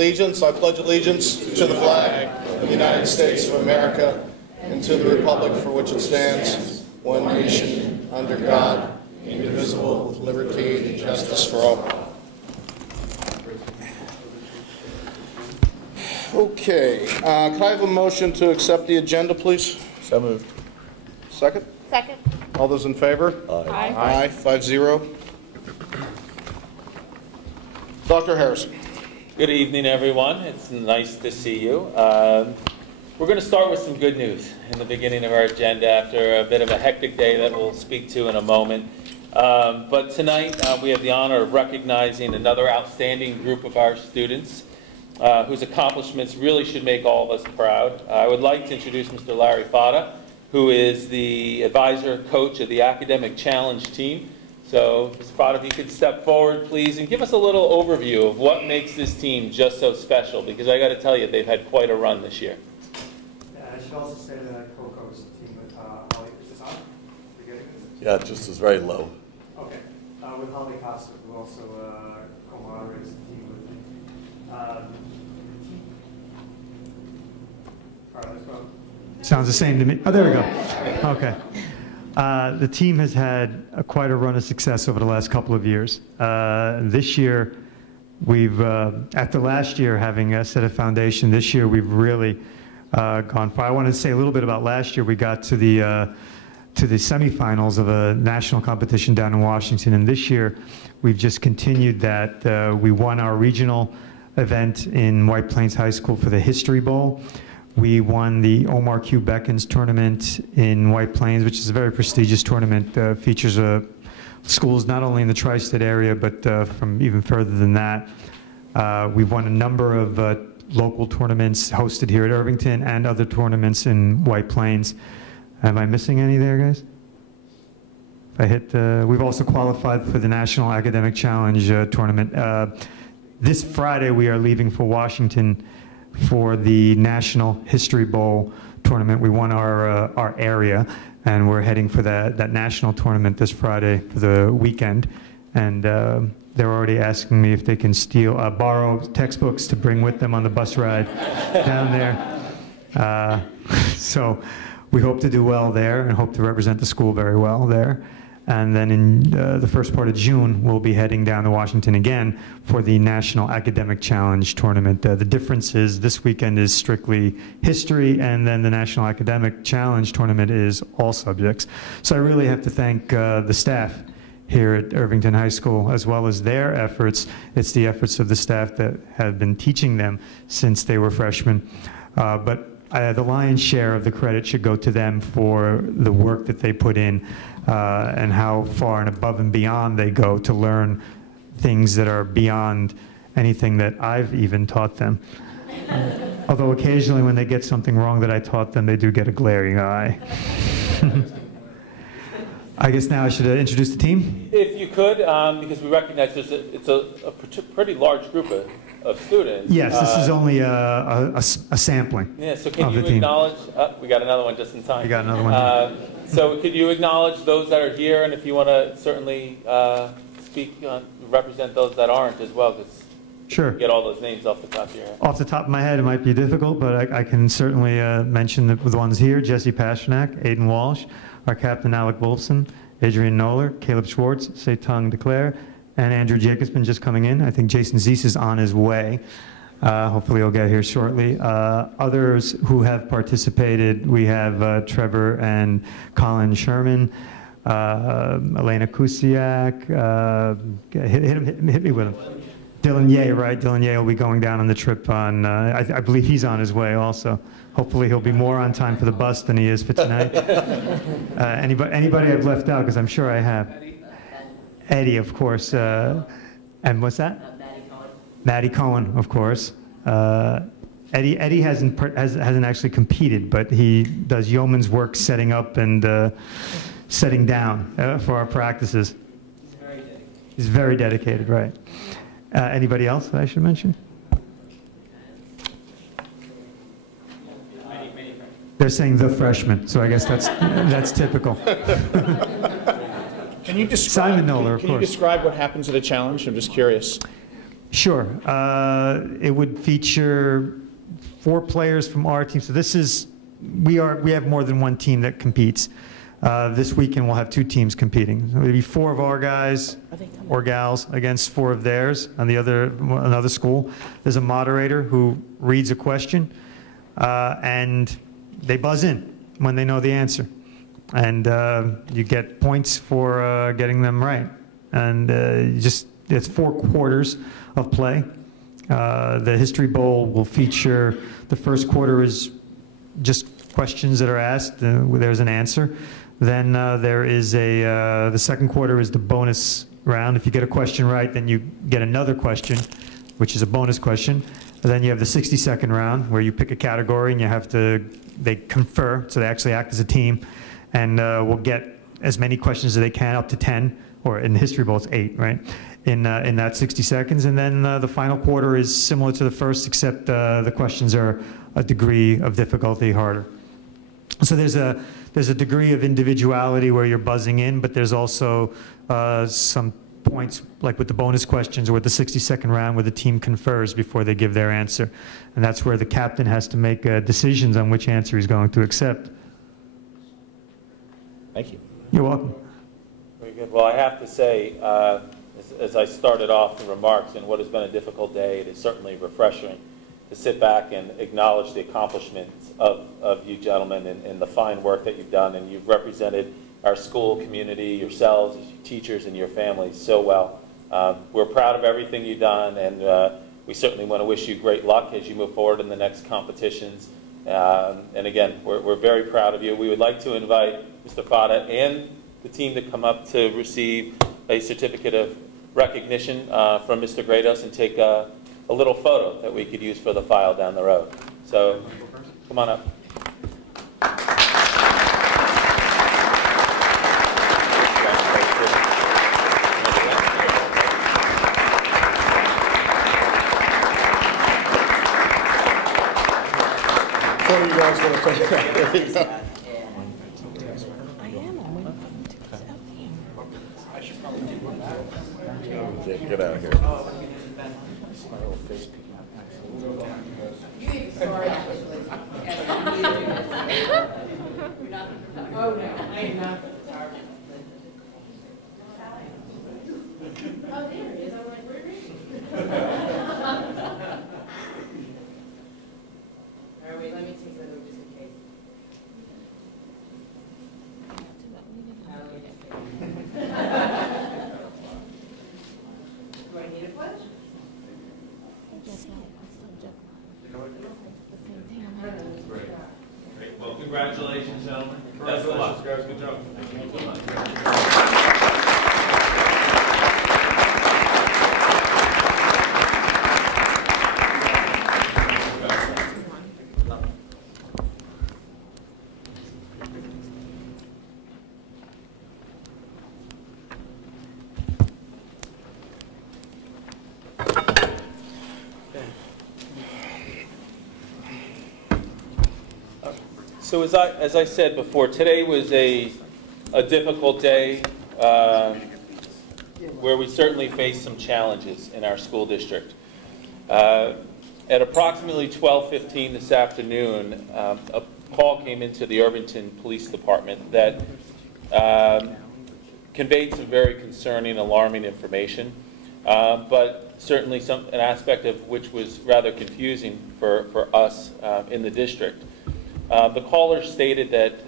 Allegiance. I pledge allegiance to the flag of the United States of America and to the republic for which it stands, one nation, under God, indivisible, with liberty and justice for all. Okay. Can I have a motion to accept the agenda, please? So moved. Second? Second. All those in favor? Aye. Aye. 5-0. Dr. Harrison. Good evening, everyone. It's nice to see you. We're going to start with some good news in the beginning of our agenda after a bit of a hectic day that we'll speak to in a moment. But tonight we have the honor of recognizing another outstanding group of our students whose accomplishments really should make all of us proud. I would like to introduce Mr. Larry Fata, who is the advisor coach of the Academic Challenge team. So, Mr. Fata, if you could step forward, please, and give us a little overview of what makes this team just so special, because I got to tell you, they've had quite a run this year. Yeah, I should also say that I co-coached the team with Holly. Is this on? Yeah, it just is very low. Okay. With Holly Costa, who also co-moderates the team with me. All right, let's go. Sounds the same to me. Oh, there we go. Okay. The team has had quite a run of success over the last couple of years. This year, we've, after last year having set a foundation, this year we've really gone far. I want to say a little bit about last year. We got to the semifinals of a national competition down in Washington, and this year we've just continued that. We won our regional event in White Plains High School for the History Bowl. We won the Omar Q. Beckons tournament in White Plains, which is a very prestigious tournament. Features schools not only in the tri-state area, but from even further than that. We've won a number of local tournaments hosted here at Irvington and other tournaments in White Plains. Am I missing any there, guys? If I hit, we've also qualified for the National Academic Challenge tournament. This Friday, we are leaving for Washington for the National History Bowl tournament. We won our area, and we're heading for that national tournament this Friday for the weekend. And they're already asking me if they can borrow textbooks to bring with them on the bus ride down there. So we hope to do well there and hope to represent the school very well there. And then in the first part of June, we'll be heading down to Washington again for the National Academic Challenge tournament. The difference is this weekend is strictly history, and then the National Academic Challenge tournament is all subjects. So I really have to thank the staff here at Irvington High School, as well as their efforts. It's the efforts of the staff that have been teaching them since they were freshmen. But the lion's share of the credit should go to them for the work that they put in and how far and above and beyond they go to learn things that are beyond anything that I've even taught them. Although occasionally when they get something wrong that I taught them, they do get a glaring eye. I guess now I should introduce the team. If you could, because we recognize it's a pretty large group of students. Yes, this is only a sampling. Yeah, so can you acknowledge, we got another one just in time. We got another one. So could you acknowledge those that are here, and if you want to certainly represent those that aren't as well, because sure. Get all those names off the top of your head. Off the top of my head, it might be difficult, but I can certainly mention the ones here: Jesse Pasternak, Aiden Walsh, our captain Alec Wolfson, Adrian Noller, Caleb Schwartz, Setang DeClaire, and Andrew Jacobsman just coming in. I think Jason Zeese is on his way. Hopefully he'll get here shortly. Others who have participated, we have Trevor and Colin Sherman, Elena Kusiak, hit me with him. Dylan Ye, right? Dylan Ye will be going down on the trip on, I believe he's on his way also. Hopefully he'll be more on time for the bus than he is for tonight. Anybody I've left out, because I'm sure I have. Eddie, of course. And what's that? Maddie Cohen, of course. Eddie hasn't actually competed, but he does yeoman's work setting up and setting down for our practices. He's very dedicated, right. Anybody else that I should mention? They're saying the freshman, so I guess that's typical. Can you describe, Simon Noller, of course. Can you describe what happens at a challenge? I'm just curious. Sure. It would feature 4 players from our team. So this is, we have more than one team that competes. This weekend we'll have 2 teams competing. So it'll be 4 of our guys or gals against 4 of theirs on another school. There's a moderator who reads a question, and they buzz in when they know the answer. And you get points for getting them right. And it's 4 quarters of play. The History Bowl will feature, the first quarter is just questions that are asked, there's an answer. Then there is the second quarter is the bonus round. If you get a question right, then you get another question, which is a bonus question. And then you have the 60-second round where you pick a category and they confer, so they actually act as a team, and will get as many questions as they can, up to 10, or in the History Bowl it's 8, right? In that 60 seconds. And then the final quarter is similar to the first, except the questions are a degree of difficulty harder. So there's a degree of individuality where you're buzzing in, but there's also some points, like with the bonus questions or with the 60-second round, where the team confers before they give their answer. And that's where the captain has to make decisions on which answer he's going to accept. Thank you. You're welcome. Very good. Well, I have to say, as I started off the remarks, in what has been a difficult day, it is certainly refreshing to sit back and acknowledge the accomplishments of you gentlemen and the fine work that you've done. And you've represented our school community, yourselves, as your teachers, and your families so well. We're proud of everything you've done, and we certainly want to wish you great luck as you move forward in the next competitions. And again, we're very proud of you. We would like to invite Mr. Fada and the team to come up to receive a certificate of recognition from Mr. Grados and take a little photo that we could use for the file down the road. So, come on up. What do you guys want to take back? There you go. Get out of here. Oh, no, I am not. Oh, there it is. I'm like, where is he? All right, wait, let me take that over just in case. Do I need a pledge? Great. Well, congratulations, gentlemen. Best of luck. Guys, good job. Thank you so much. So as I said before, today was a difficult day where we certainly faced some challenges in our school district. At approximately 12:15 this afternoon, a call came into the Irvington Police Department that conveyed some very concerning, alarming information, but certainly an aspect of which was rather confusing for us in the district. The caller stated that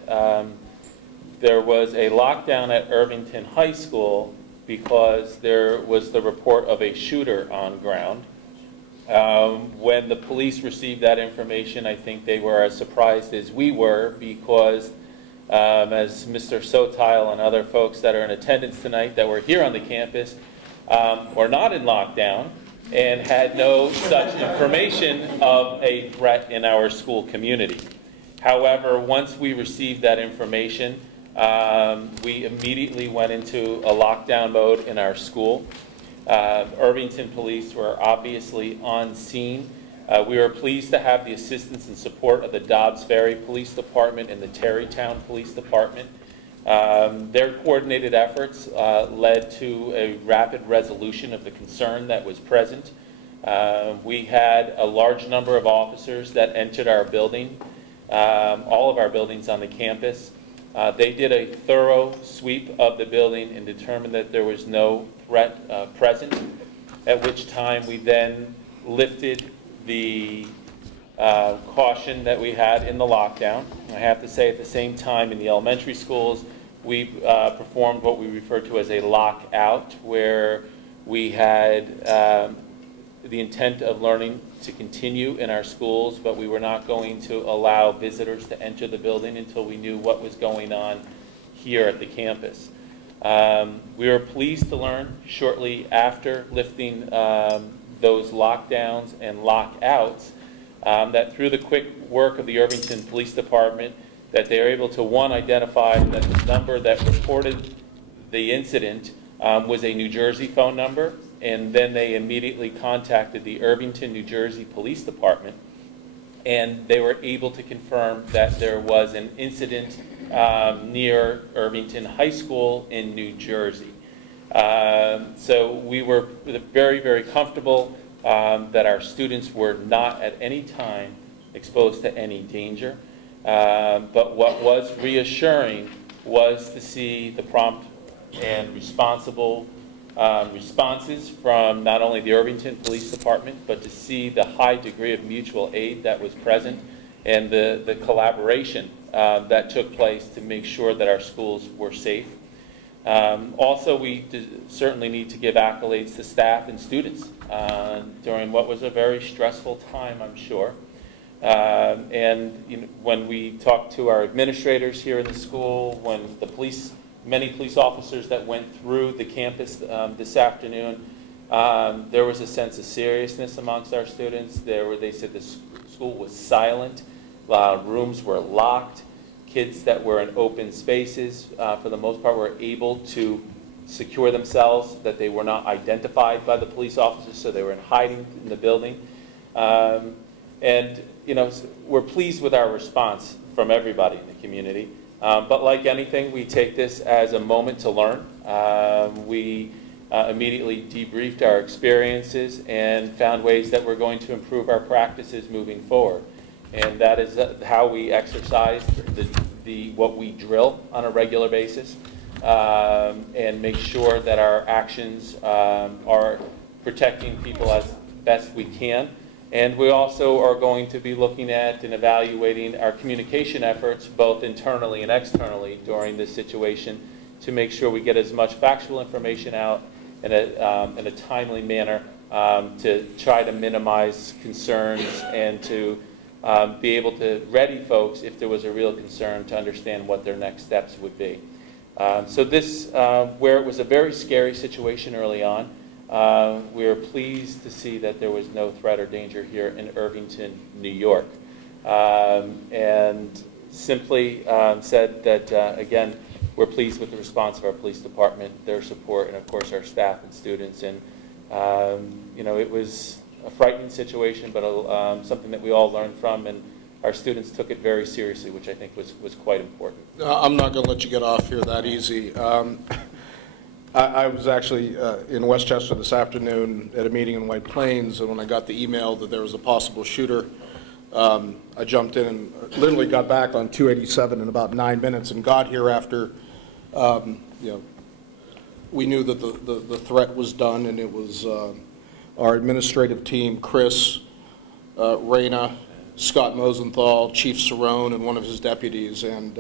there was a lockdown at Irvington High School because there was the report of a shooter on ground. When the police received that information, I think they were as surprised as we were because, as Mr. Sotile and other folks that are in attendance tonight that were here on the campus were not in lockdown and had no such information of a threat in our school community. However, once we received that information, we immediately went into a lockdown mode in our school. Irvington police were obviously on scene. We were pleased to have the assistance and support of the Dobbs Ferry Police Department and the Terrytown Police Department. Their coordinated efforts led to a rapid resolution of the concern that was present. We had a large number of officers that entered our building, all of our buildings on the campus. They did a thorough sweep of the building and determined that there was no threat present, at which time we then lifted the caution that we had in the lockdown. I have to say, at the same time, in the elementary schools, we performed what we refer to as a lockout, where we had the intent of learning to continue in our schools, but we were not going to allow visitors to enter the building until we knew what was going on here at the campus. We were pleased to learn shortly after lifting those lockdowns and lockouts that through the quick work of the Irvington Police Department, that they were able to, one, identify that the number that reported the incident was a New Jersey phone number, and then they immediately contacted the Irvington, New Jersey Police Department, and they were able to confirm that there was an incident near Irvington High School in New Jersey. So we were very, very comfortable that our students were not at any time exposed to any danger. But what was reassuring was to see the prompt and responsible responses from not only the Irvington Police Department, but to see the high degree of mutual aid that was present and the collaboration that took place to make sure that our schools were safe. Also, we certainly need to give accolades to staff and students during what was a very stressful time, I'm sure. And you know, when we talked to our administrators here in the school, when the many police officers that went through the campus this afternoon, there was a sense of seriousness amongst our students. They said the school was silent, rooms were locked, kids that were in open spaces, for the most part, were able to secure themselves, that they were not identified by the police officers, so they were in hiding in the building. And you know, we're pleased with our response from everybody in the community. But like anything, we take this as a moment to learn. We immediately debriefed our experiences and found ways that we're going to improve our practices moving forward. And that is how we exercise what we drill on a regular basis, and make sure that our actions are protecting people as best we can. And we also are going to be looking at and evaluating our communication efforts, both internally and externally, during this situation, to make sure we get as much factual information out in a timely manner, to try to minimize concerns and to be able to ready folks, if there was a real concern, to understand what their next steps would be. So this, where it was a very scary situation early on, we are pleased to see that there was no threat or danger here in Irvington, New York. And simply said that, again, we're pleased with the response of our police department, their support, and of course our staff and students. And you know, it was a frightening situation, but something that we all learned from, and our students took it very seriously, which I think was quite important. I'm not going to let you get off here that easy. I was actually in Westchester this afternoon at a meeting in White Plains, and when I got the email that there was a possible shooter, I jumped in and literally got back on 287 in about 9 minutes and got here after, you know, we knew that the threat was done, and it was our administrative team, Chris, Raina, Scott Mosenthal, Chief Cerrone, and one of his deputies. And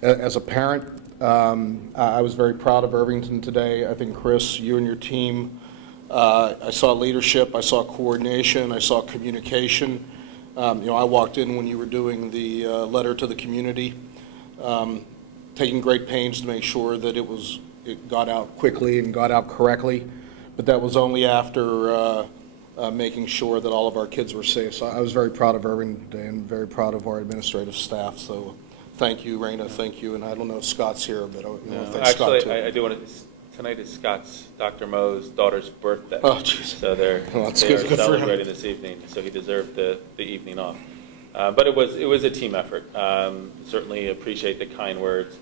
as a parent, I was very proud of Irvington today. I think, Chris, you and your team, I saw leadership, I saw coordination, I saw communication. You know, I walked in when you were doing the letter to the community, taking great pains to make sure that it got out quickly and got out correctly. But that was only after making sure that all of our kids were safe. So I was very proud of Irvington and very proud of our administrative staff. So thank you, Raina. Thank you. And I don't know if Scott's here, but I want to thank Scott too. I do want to. Tonight is Dr. Mo's daughter's birthday. Oh, jeez. So they're celebrating this evening. So he deserved the evening off. But it was a team effort. Certainly appreciate the kind words.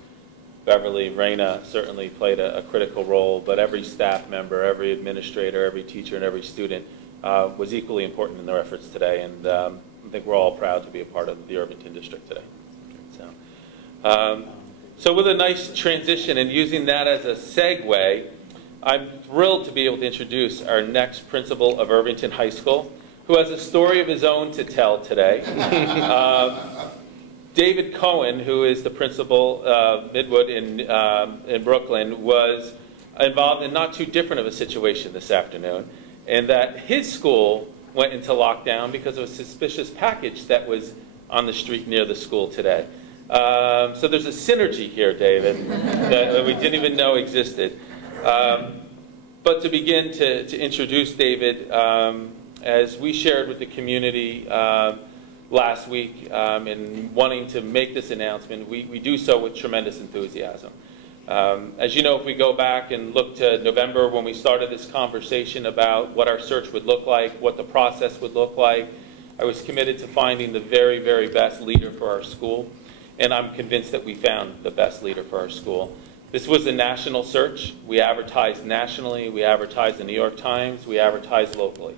Beverly, Raina certainly played a critical role, but every staff member, every administrator, every teacher, and every student was equally important in their efforts today, and I think we're all proud to be a part of the Irvington District today. So with a nice transition and using that as a segue, I'm thrilled to be able to introduce our next principal of Irvington High School, who has a story of his own to tell today. David Cohen, who is the principal of Midwood in Brooklyn, was involved in not too different of a situation this afternoon, in that his school went into lockdown because of a suspicious package that was on the street near the school today. So there's a synergy here, David, that we didn't even know existed. But to begin to introduce David, as we shared with the community last week in wanting to make this announcement, we do so with tremendous enthusiasm. As you know, if we go back and look to November when we started this conversation about what our search would look like, what the process would look like, I was committed to finding the very, very best leader for our school, and I'm convinced that we found the best leader for our school. This was a national search. We advertised nationally, we advertised in the New York Times, we advertised locally.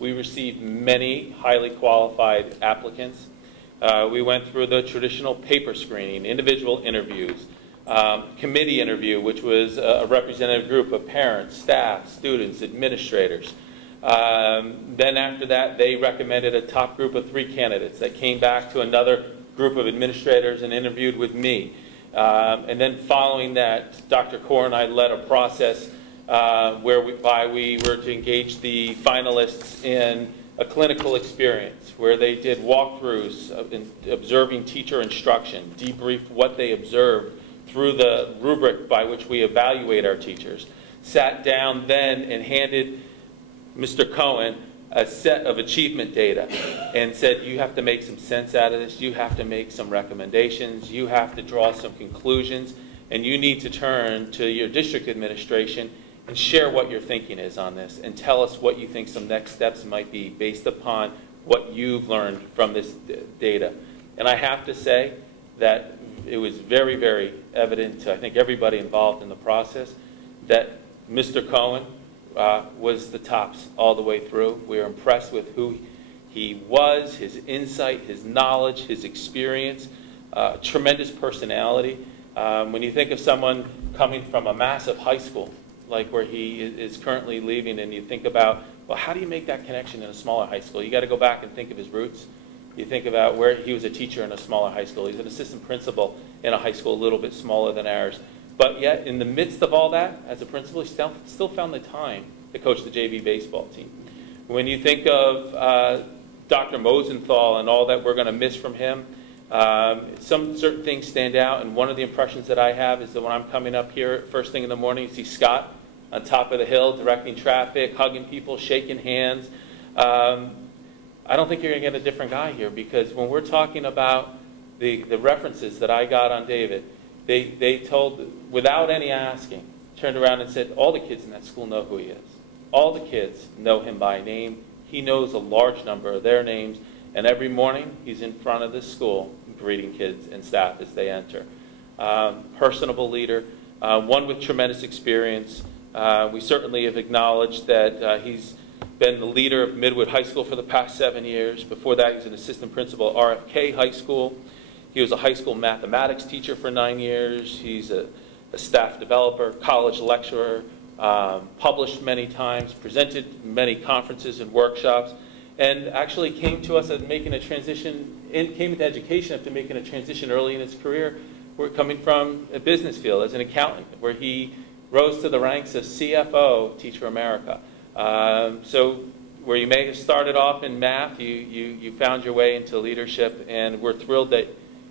We received many highly qualified applicants. We went through the traditional paper screening, individual interviews, committee interview, which was a representative group of parents, staff, students, administrators. Then after that, they recommended a top group of 3 candidates that came back to another group of administrators and interviewed with me. And then following that, Dr. Kaur and I led a process whereby we were to engage the finalists in a clinical experience where they did walkthroughs in observing teacher instruction, debriefed what they observed through the rubric by which we evaluate our teachers, sat down then and handed Mr. Cohen a set of achievement data and said, you have to make some sense out of this, you have to make some recommendations, you have to draw some conclusions, and you need to turn to your district administration and share what your thinking is on this and tell us what you think some next steps might be based upon what you've learned from this data. And I have to say that it was very, very evident to, I think, everybody involved in the process that Mr. Cohen was the tops all the way through. We were impressed with who he was, his insight, his knowledge, his experience, tremendous personality. When you think of someone coming from a massive high school, like where he is currently leaving, and you think about, well, how do you make that connection in a smaller high school? You got to go back and think of his roots. You think about where he was a teacher in a smaller high school. He's an assistant principal in a high school a little bit smaller than ours. But yet, in the midst of all that, as a principal, he still found the time to coach the JV baseball team. When you think of Dr. Mosenthal and all that we're going to miss from him, some certain things stand out, and one of the impressions that I have is that when I'm coming up here first thing in the morning, you see Scott on top of the hill directing traffic, hugging people, shaking hands. I don't think you're going to get a different guy here, because when we're talking about the references that I got on David, they told, without any asking, turned around and said, all the kids in that school know who he is. All the kids know him by name. He knows a large number of their names, and every morning he's in front of this school greeting kids and staff as they enter. Personable leader, one with tremendous experience. We certainly have acknowledged that he's been the leader of Midwood High School for the past 7 years. Before that, he was an assistant principal at RFK High School. He was a high school mathematics teacher for 9 years. He's a staff developer, college lecturer, published many times, presented many conferences and workshops, and actually came to us at making a transition, came into education after making a transition early in his career. We're coming from a business field as an accountant, where he rose to the ranks of CFO, Teacher America. So where you may have started off in math, you found your way into leadership, and we're thrilled that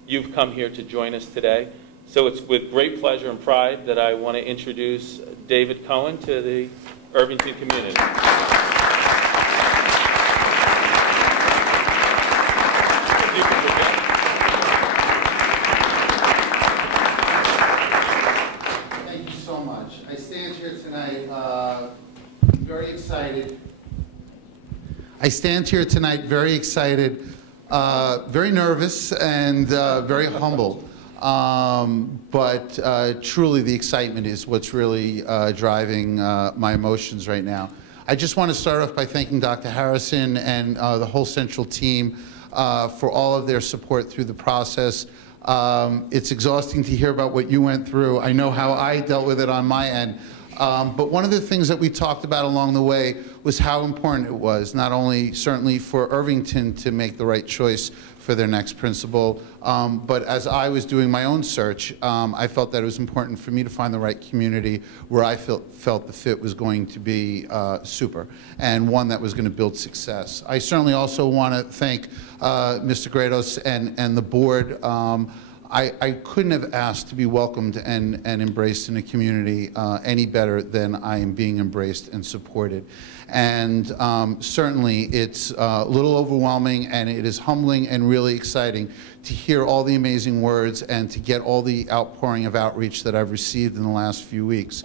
you've come here to join us today. So it's with great pleasure and pride that I want to introduce David Cohen to the Irvington community. Thank you so much. I stand here tonight very excited. I stand here tonight very excited, very nervous, and very humbled. But truly the excitement is what's really driving my emotions right now. I just want to start off by thanking Dr. Harrison and the whole central team for all of their support through the process. It's exhausting to hear about what you went through. I know how I dealt with it on my end. But one of the things that we talked about along the way was how important it was, not only certainly for Irvington to make the right choice for their next principal, but as I was doing my own search, I felt that it was important for me to find the right community where I felt the fit was going to be super, and one that was going to build success. I certainly also want to thank Mr. Grados and the board. I couldn't have asked to be welcomed and embraced in a community any better than I am being embraced and supported. And certainly it's a little overwhelming, and it is humbling and really exciting to hear all the amazing words and to get all the outpouring of outreach that I've received in the last few weeks.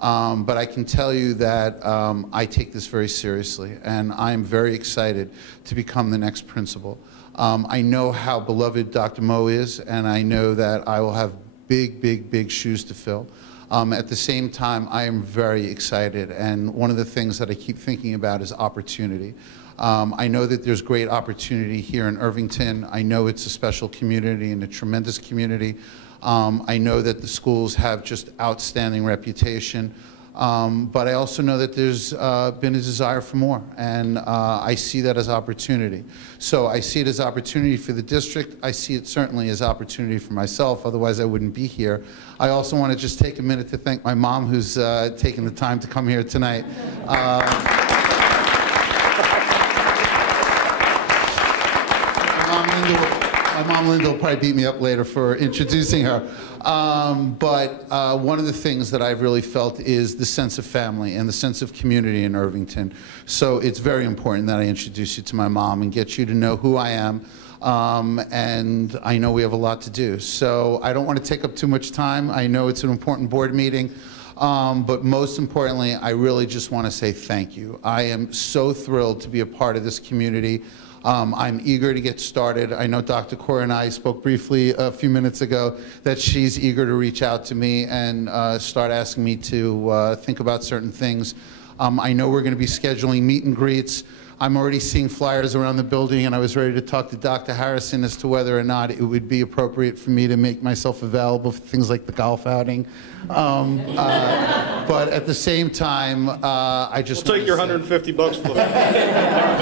But I can tell you that I take this very seriously, and I'm very excited to become the next principal. I know how beloved Dr. Moe is, and I know that I will have big, big, big shoes to fill. At the same time, I am very excited, and one of the things that I keep thinking about is opportunity. I know that there's great opportunity here in Irvington. I know it's a special community and a tremendous community. I know that the schools have just outstanding reputation. But I also know that there's been a desire for more, and I see that as opportunity. So I see it as opportunity for the district. I see it certainly as opportunity for myself, otherwise I wouldn't be here. I also want to just take a minute to thank my mom, who's taken the time to come here tonight. My mom Linda will probably beat me up later for introducing her. But one of the things that I've really felt is the sense of family and the sense of community in Irvington. So it's very important that I introduce you to my mom and get you to know who I am. And I know we have a lot to do. So I don't want to take up too much time. I know it's an important board meeting. But most importantly, I really just want to say thank you. I am so thrilled to be a part of this community. I'm eager to get started. I know Dr. Cora and I spoke briefly a few minutes ago that she's eager to reach out to me and start asking me to think about certain things. I know we're going to be scheduling meet and greets. I'm already seeing flyers around the building, and I was ready to talk to Dr. Harrison as to whether or not it would be appropriate for me to make myself available for things like the golf outing. But at the same time, I just We'll take your $150 for the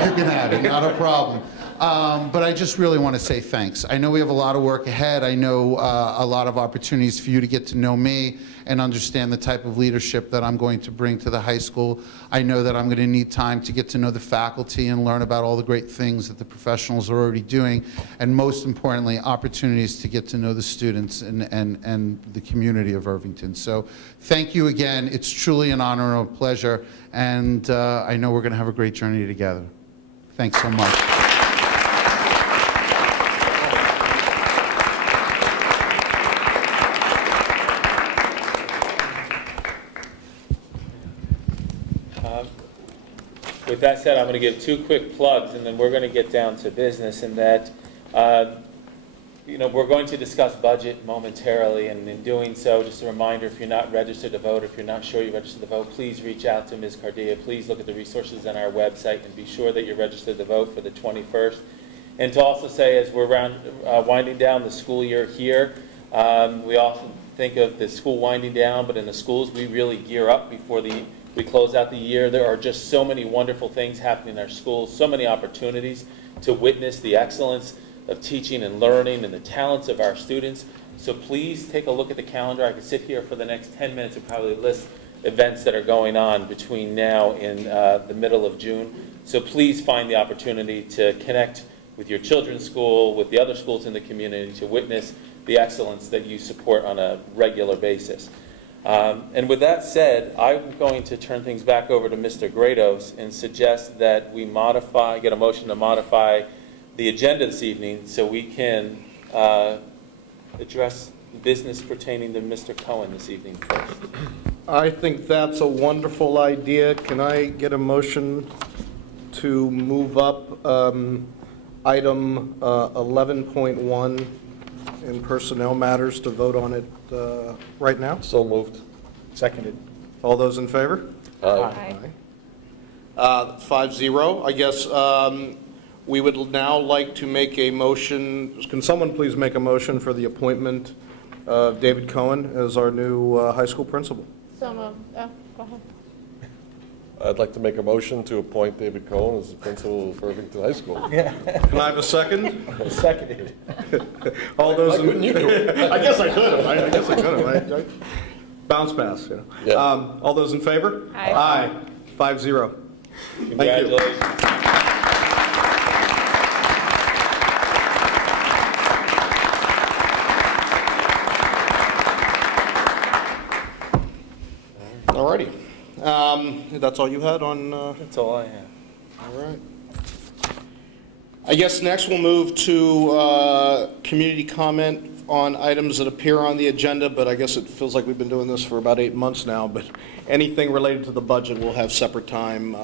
You can have it, not a problem. But I just really want to say thanks. I know we have a lot of work ahead. I know a lot of opportunities for you to get to know me and understand the type of leadership that I'm going to bring to the high school. I know that I'm going to need time to get to know the faculty and learn about all the great things that the professionals are already doing, and most importantly, opportunities to get to know the students and the community of Irvington. So thank you again. It's truly an honor and a pleasure, and I know we're going to have a great journey together. Thanks so much. With that said, I'm going to give two quick plugs, and then we're going to get down to business. And that, we're going to discuss budget momentarily, and in doing so, just a reminder: if you're not registered to vote, if you're not sure you're registered to vote, please reach out to Ms. Cardia. Please look at the resources on our website and be sure that you're registered to vote for the 21st. And to also say, as we're winding down the school year here, we often think of the school winding down, but in the schools, we really gear up before we close out the year. There are just so many wonderful things happening in our schools, so many opportunities to witness the excellence of teaching and learning and the talents of our students. So please take a look at the calendar. I could sit here for the next 10 minutes and probably list events that are going on between now and the middle of June. So please find the opportunity to connect with your children's school, with the other schools in the community, to witness the excellence that you support on a regular basis. And with that said, I'm going to turn things back over to Mr. Grados and suggest that we get a motion to modify the agenda this evening so we can address business pertaining to Mr. Cohen this evening first. I think that's a wonderful idea. Can I get a motion to move up item 11.1 in personnel matters to vote on it right now? So moved. Seconded. All those in favor? Aye. 5-0. I guess we would now like to make a motion. Can someone please make a motion for the appointment of David Cohen as our new high school principal? So moved. Oh, go ahead. I'd like to make a motion to appoint David Cohen as the principal of Irvington High School. Can I have a second? Seconded. All those. Why couldn't you do it? I guess I could have. I guess I could have. Bounce pass. You know. Yeah. All those in favor? Aye. Aye. 5-0. Congratulations. All righty. That's all you had on. That's all I have. All right. I guess next we'll move to community comment on items that appear on the agenda, but I guess it feels like we've been doing this for about 8 months now, but anything related to the budget we'll have separate time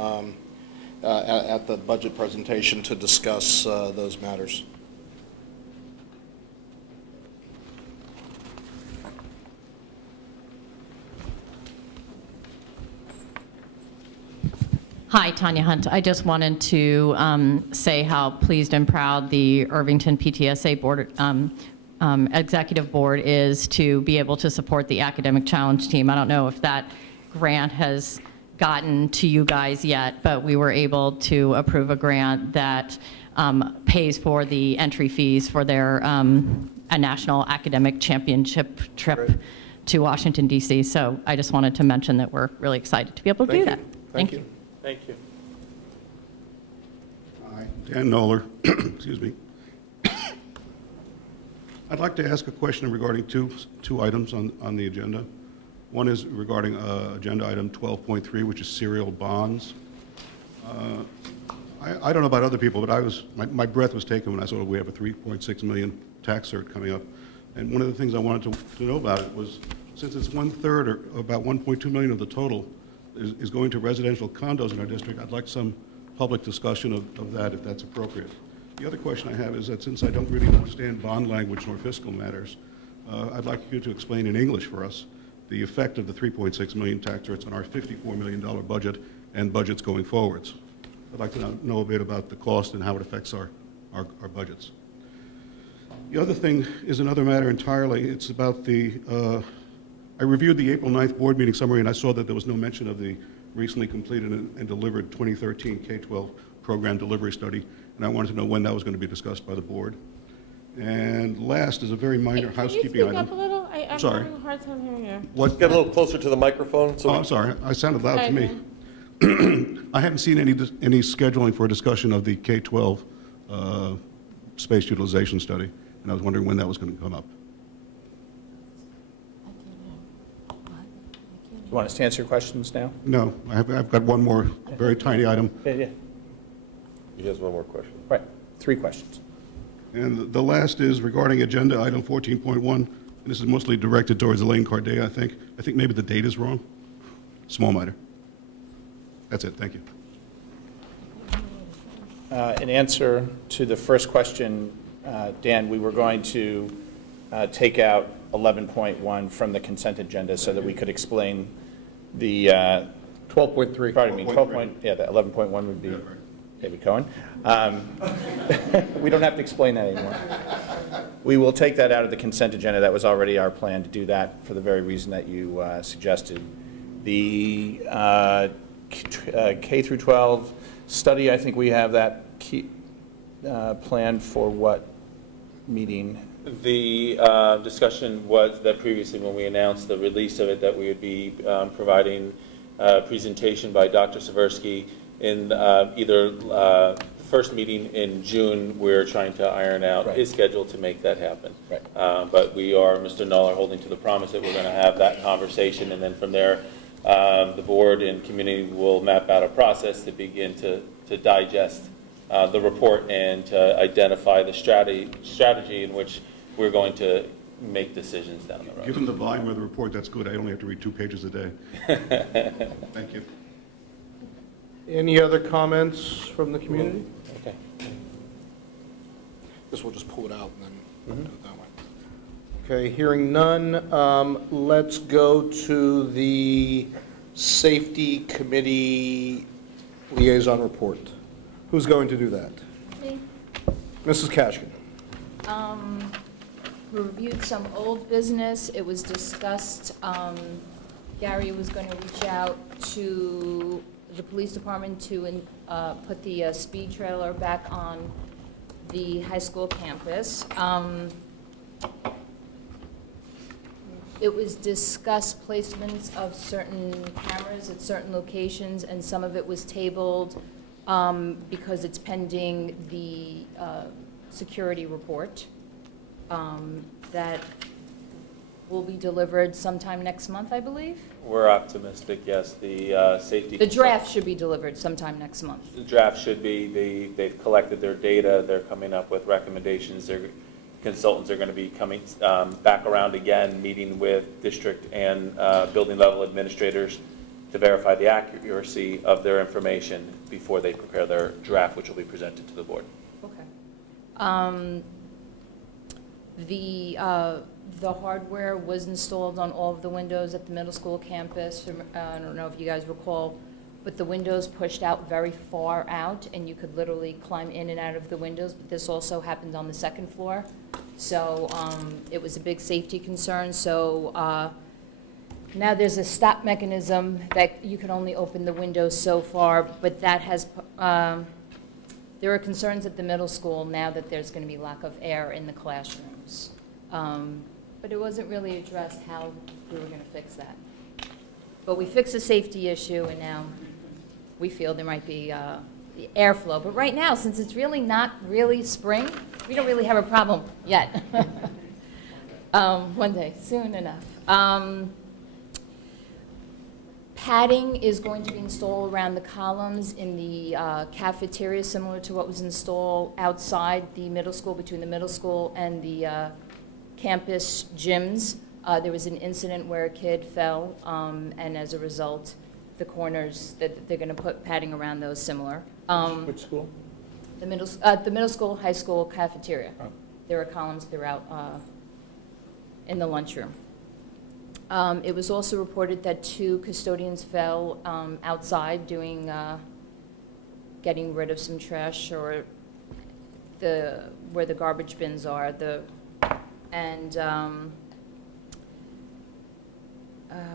at the budget presentation to discuss those matters. Hi, Tanya Hunt. I just wanted to say how pleased and proud the Irvington PTSA Board, Executive Board is to be able to support the Academic Challenge team. I don't know if that grant has gotten to you guys yet, but we were able to approve a grant that pays for the entry fees for their a national academic championship trip to Washington, D.C. So I just wanted to mention that we're really excited to be able to do that. Thank you. Thank you. Hi, Dan Noller. Excuse me. I'd like to ask a question regarding two items on the agenda. One is regarding agenda item 12.3, which is serial bonds. I don't know about other people, but my breath was taken when I saw we have a 3.6 million tax cert coming up. And one of the things I wanted to know about it was, since it's 1/3 or about 1.2 million of the total is going to residential condos in our district, I'd like some public discussion of that, if that's appropriate. The other question I have is that since I don't really understand bond language nor fiscal matters, I'd like you to explain in English for us the effect of the 3.6 million tax rates on our $54 million budget and budgets going forwards. I'd like to know a bit about the cost and how it affects our budgets. The other thing is another matter entirely. It's about I reviewed the April 9th board meeting summary, and I saw that there was no mention of the recently completed and delivered 2013 K-12 program delivery study, and I wanted to know when that was going to be discussed by the board. And last is a very minor housekeeping item. Can you speak up a little? I'm Sorry. having a hard time hearing you. What? Get a little closer to the microphone. Oh, I'm sorry. I sounded loud to me. I haven't seen any scheduling for a discussion of the K-12 space utilization study, and I was wondering when that was going to come up. You want us to answer your questions now? No, I've got one more very tiny item. Yeah. He has one more question. Right. 3 questions. And the last is regarding agenda item 14.1, and this is mostly directed towards Elaine Carday, I think. I think maybe the date is wrong. Small matter. That's it. Thank you. In answer to the first question, Dan, we were going to take out 11.1 from the consent agenda so that we could explain the 12.3. Pardon me, 12. Yeah, the 11.1 would be David Cohen. We don't have to explain that anymore. We will take that out of the consent agenda. That was already our plan to do that for the very reason that you suggested. The K through 12 study, I think we have that planned for what meeting? The discussion was that previously when we announced the release of it that we would be providing a presentation by Dr. Seversky in either first meeting in June. We're trying to iron out his schedule to make that happen. Right. But we are, Mr. Noller, holding to the promise that we're going to have that conversation, and then from there the board and community will map out a process to begin to digest the report and to identify the strategy in which we're going to make decisions down the road. Given the volume of the report, that's good. I only have to read 2 pages a day. Thank you. Any other comments from the community? Okay. Guess we'll just pull it out and then do it that way. Okay, hearing none, let's go to the Safety Committee Liaison Report. Who's going to do that? Me. Mrs. Kashkin. We reviewed some old business. It was discussed, Gary was going to reach out to the police department to put the speed trailer back on the high school campus. It was discussed placements of certain cameras at certain locations, and some of it was tabled because it's pending the security report that will be delivered sometime next month, I believe. We're optimistic, yes. The safety. The draft should be delivered sometime next month. The draft should be, they've collected their data, they're coming up with recommendations, their consultants are going to be coming back around again, meeting with district and building level administrators to verify the accuracy of their information before they prepare their draft, which will be presented to the board. Okay. The hardware was installed on all of the windows at the middle school campus. I don't know if you guys recall, but the windows pushed out very far out, and you could literally climb in and out of the windows. But this also happened on the second floor, so it was a big safety concern. So now there's a stop mechanism that you can only open the windows so far, but that has. There are concerns at the middle school now that there's going to be lack of air in the classrooms. But it wasn't really addressed how we were going to fix that. But we fixed the safety issue, and now we feel there might be the airflow. But right now, since it's really not really spring, we don't really have a problem yet. One day, soon enough. Padding is going to be installed around the columns in the cafeteria, similar to what was installed outside the middle school, between the middle school and the campus gyms. There was an incident where a kid fell, and as a result, the corners, that they're going to put padding around those similar. Which school? The middle school, high school cafeteria. Oh. There are columns throughout in the lunchroom. It was also reported that 2 custodians fell outside doing, getting rid of some trash, or where the garbage bins are.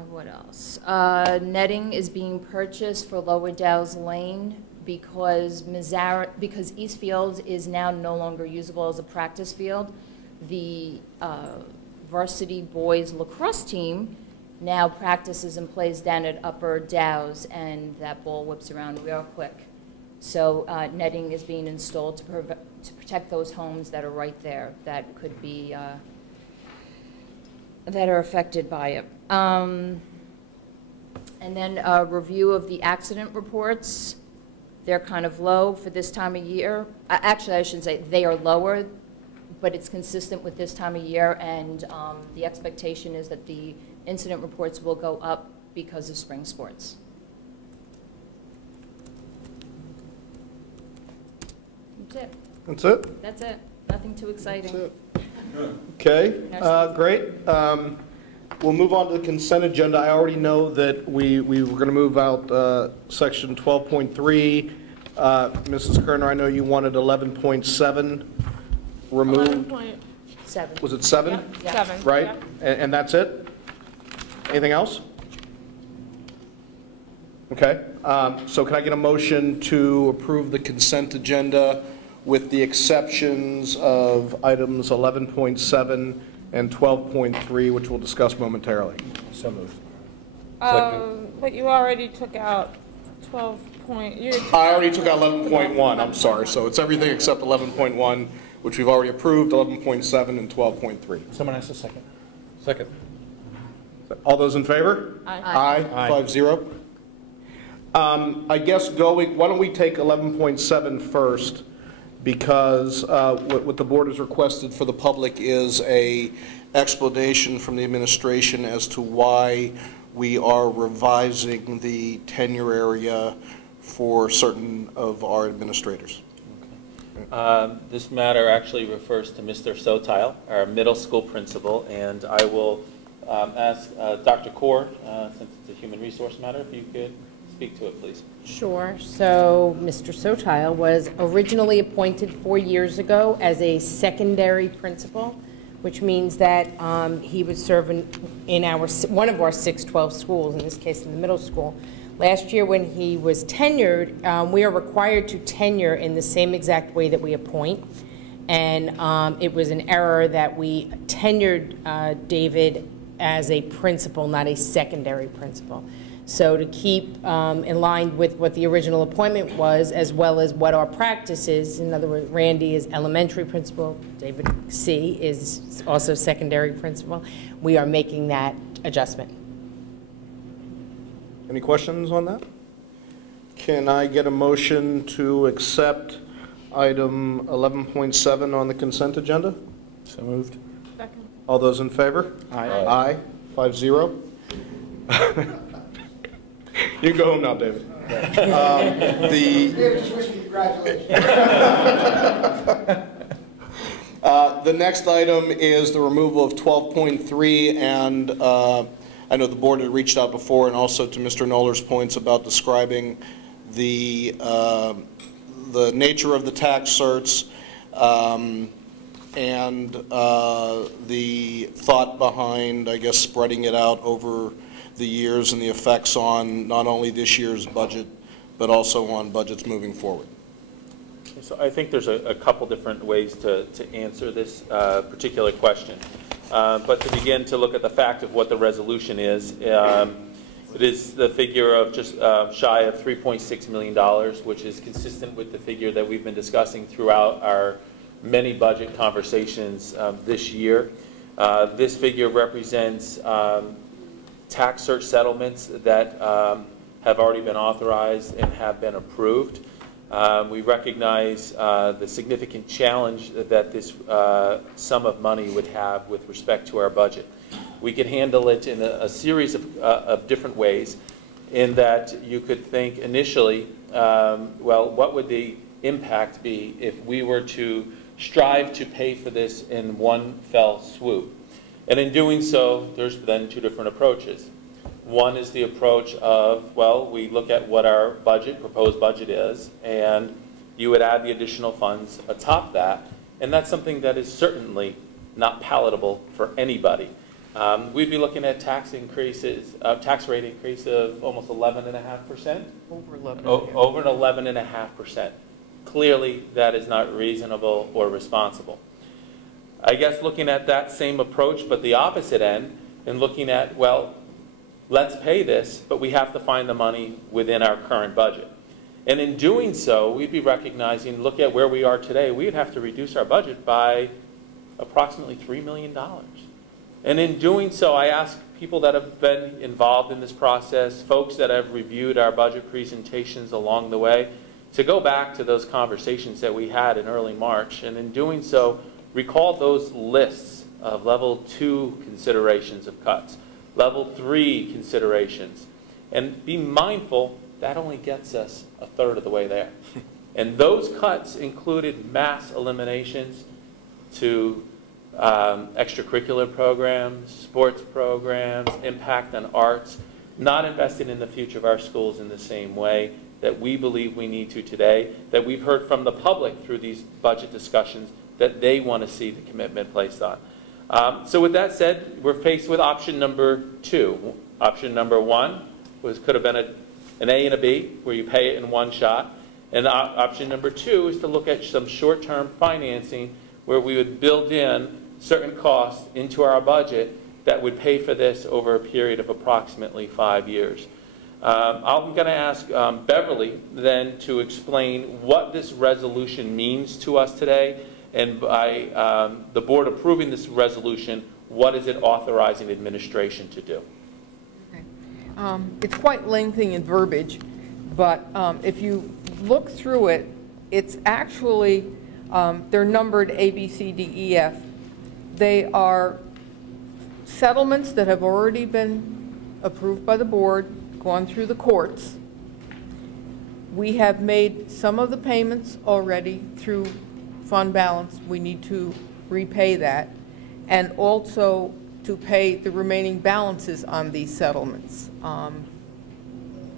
What else? Netting is being purchased for Lower Dow's Lane because East Field is now no longer usable as a practice field. The varsity boys lacrosse team now practices and plays down at Upper Dow's, and that ball whips around real quick. So netting is being installed to protect those homes that are right there that could be that are affected by it. And then a review of the accident reports. They're kind of low for this time of year. Actually, I shouldn't say they are lower, but it's consistent with this time of year, and the expectation is that the incident reports will go up because of spring sports. That's it. That's it? That's it. Nothing too exciting. That's it. Okay, great. We'll move on to the consent agenda. I already know that we were going to move out section 12.3. Mrs. Kerner, I know you wanted 11.7 removed. 11.7. Was it 7? Yep. 7. Right? Yep. And that's it? Anything else? Okay. So can I get a motion to approve the consent agenda with the exceptions of items 11.7 and 12.3, which we'll discuss momentarily? So moved. But you already took out 12 point. I already took out 11.1, I'm sorry. So it's everything except 11.1, which we've already approved, 11.7 and 12.3. Someone has a second. Second. All those in favor? Aye. Aye. 5-0. I guess why don't we take 11.7 first, because what the board has requested for the public is a explanation from the administration as to why we are revising the tenure area for certain of our administrators. This matter actually refers to Mr. Sotile, our middle school principal, and I will ask Dr. Kaur, since it's a human resource matter, if you could speak to it, please. Sure. So Mr. Sotile was originally appointed 4 years ago as a secondary principal, which means that he would serve in one of our 612 schools, in this case in the middle school. Last year when he was tenured, we are required to tenure in the same exact way that we appoint. And it was an error that we tenured David as a principal, not a secondary principal. So to keep in line with what the original appointment was, as well as what our practice is, in other words, Randy is elementary principal, David C. is also secondary principal, we are making that adjustment. Any questions on that? Can I get a motion to accept item 11.7 on the consent agenda? So moved. Second. All those in favor? Aye. Aye. 5-0. You can go home now, David. David, just wish me congratulations. The next item is the removal of 12.3, and I know the board had reached out before, and also to Mr. Knoller's points about describing the nature of the tax certs and the thought behind, I guess, spreading it out over the years and the effects on not only this year's budget, but also on budgets moving forward. So I think there's a couple different ways to answer this particular question. But to begin to look at the fact of what the resolution is, it is the figure of just shy of $3.6 million, which is consistent with the figure that we've been discussing throughout our many budget conversations this year. This figure represents tax search settlements that have already been authorized and have been approved. We recognize the significant challenge that this sum of money would have with respect to our budget. We could handle it in a series of different ways, in that you could think initially, well, what would the impact be if we were to strive to pay for this in one fell swoop? And in doing so, there's then two different approaches. One is the approach of, well, we look at what our proposed budget is, and you would add the additional funds atop that, and that's something that is certainly not palatable for anybody. We'd be looking at tax rate increase of almost 11.5%. Over 11. Over an 11.5%. Clearly, that is not reasonable or responsible. I guess looking at that same approach, but the opposite end, and looking at, well, let's pay this, but we have to find the money within our current budget. And in doing so, we'd be recognizing, look at where we are today, we'd have to reduce our budget by approximately $3 million. And in doing so, I ask people that have been involved in this process, folks that have reviewed our budget presentations along the way, to go back to those conversations that we had in early March, and in doing so, recall those lists of level 2 considerations of cuts, level 3 considerations, and be mindful that only gets us a third of the way there. And those cuts included mass eliminations to extracurricular programs, sports programs, impact on arts, not investing in the future of our schools in the same way that we believe we need to today, that we've heard from the public through these budget discussions that they want to see the commitment placed on. So with that said, we're faced with option number 2. Option number 1 could have been an A and a B, where you pay it in one shot. And option number 2 is to look at some short-term financing, where we would build in certain costs into our budget that would pay for this over a period of approximately 5 years. I'm going to ask Beverly then to explain what this resolution means to us today, and by the board approving this resolution, what is it authorizing administration to do? Okay. It's quite lengthy in verbiage, but if you look through it, it's actually, they're numbered A, B, C, D, E, F. They are settlements that have already been approved by the board, gone through the courts. We have made some of the payments already through fund balance, we need to repay that, and also to pay the remaining balances on these settlements.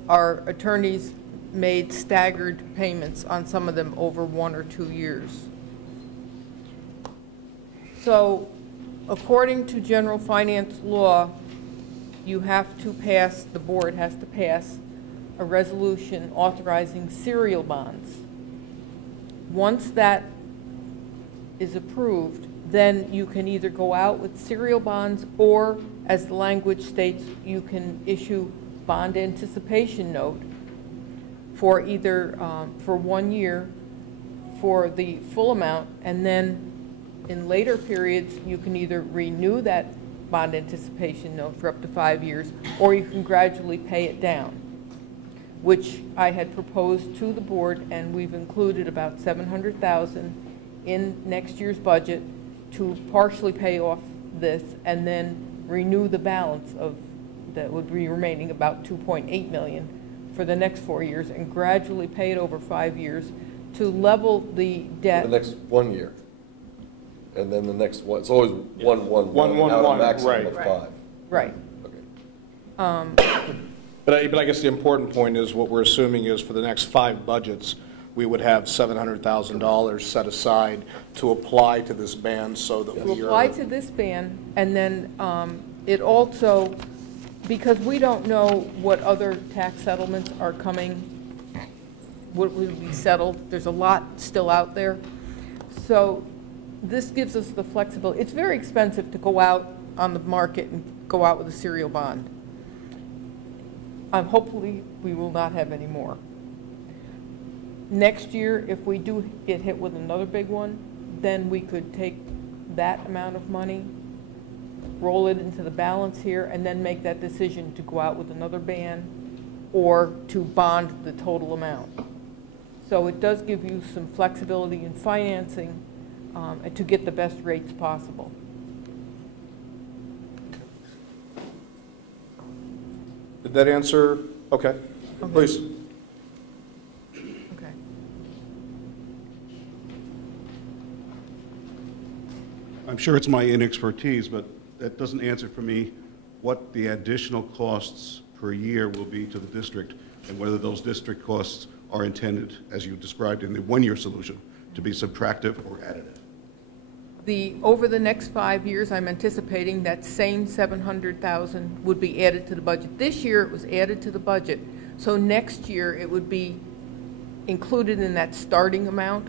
Our attorneys made staggered payments on some of them over 1 or 2 years. So, according to general finance law, you have to pass, the board has to pass a resolution authorizing serial bonds. Once that is approved, then you can either go out with serial bonds, or, as the language states, you can issue bond anticipation note for either, for 1 year for the full amount, and then in later periods, you can either renew that bond anticipation note for up to 5 years, or you can gradually pay it down, which I had proposed to the board, and we've included about $700,000 in next year's budget to partially pay off this, and then renew the balance of, that would be remaining about $2.8 million for the next 4 years, and gradually pay it over 5 years to level the debt. The next 1 year. And then the next one, it's always one, One, out of maximum right. of 5. Right. Okay. But I guess the important point is what we're assuming is for the next 5 budgets, we would have $700,000 set aside to apply to this ban so that we To are... apply to this ban, and then it also, because we don't know what other tax settlements are coming, what will be settled, there's a lot still out there. So this gives us the flexibility. It's very expensive to go out on the market and go out with a serial bond. Hopefully, we will not have any more. Next year, if we do get hit with another big one, then we could take that amount of money, roll it into the balance here, and then make that decision to go out with another ban or to bond the total amount. So it does give you some flexibility in financing to get the best rates possible. Did that answer? Okay. Please. Okay. I'm sure it's my inexpertise, but that doesn't answer for me what the additional costs per year will be to the district, and whether those district costs are intended, as you described in the 1-year solution, to be subtractive or additive. Over the next 5 years, I'm anticipating that same $700,000 would be added to the budget. This year, it was added to the budget. So next year, it would be included in that starting amount.